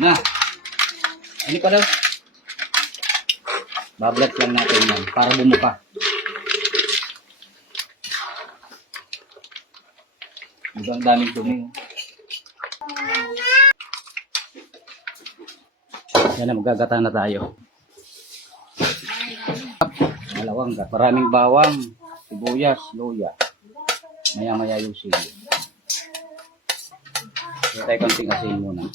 Na. Ano pa daw? Bablat lang natin yan para bumuka. Ang daming dumi. Yan na, magagata na tayo. Malawang gat. Maraming bawang, sibuyas, luya. Maya-maya yung sili. Ito tayo konting asin muna.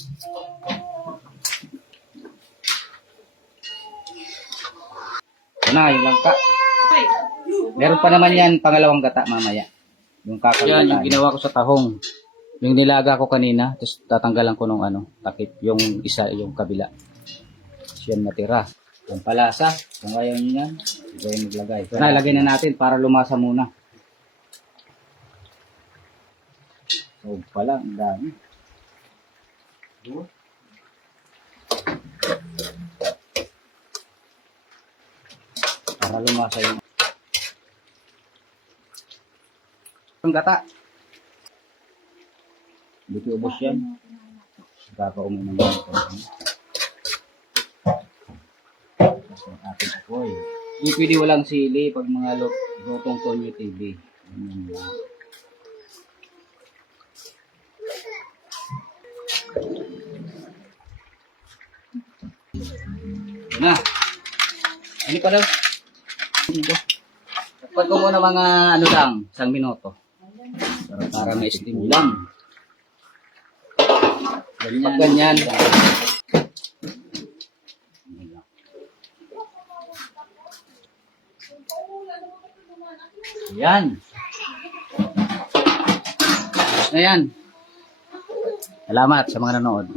Ito na, yung langka. Meron pa naman yan, pangalawang gata mamaya. Yung kakagata. Yan, yung ginawa ko sa tahong. Yung nilaga ko kanina, tapos tatanggalan ko nung takip. Yung isa, yung kabila. Yan natira. Yung palasa, kung ayaw nyo yan, ito yung maglagay. So, nalagay na natin para lumasa muna. So, pala, ang dami. Para lumasa yung gata. Hindi ko ubos yan. Kakaumay ng ganito. Ang ating apoy. Hindi pwede walang sili pag mga lutong Tonyo TV. Ganyan lang. Na. Ano pa daw? Tapos ko muna mga lang, 1 minuto. Para ma-steam lang. Pag ganyan. Yan. Na yan. Salamat sa mga nanood.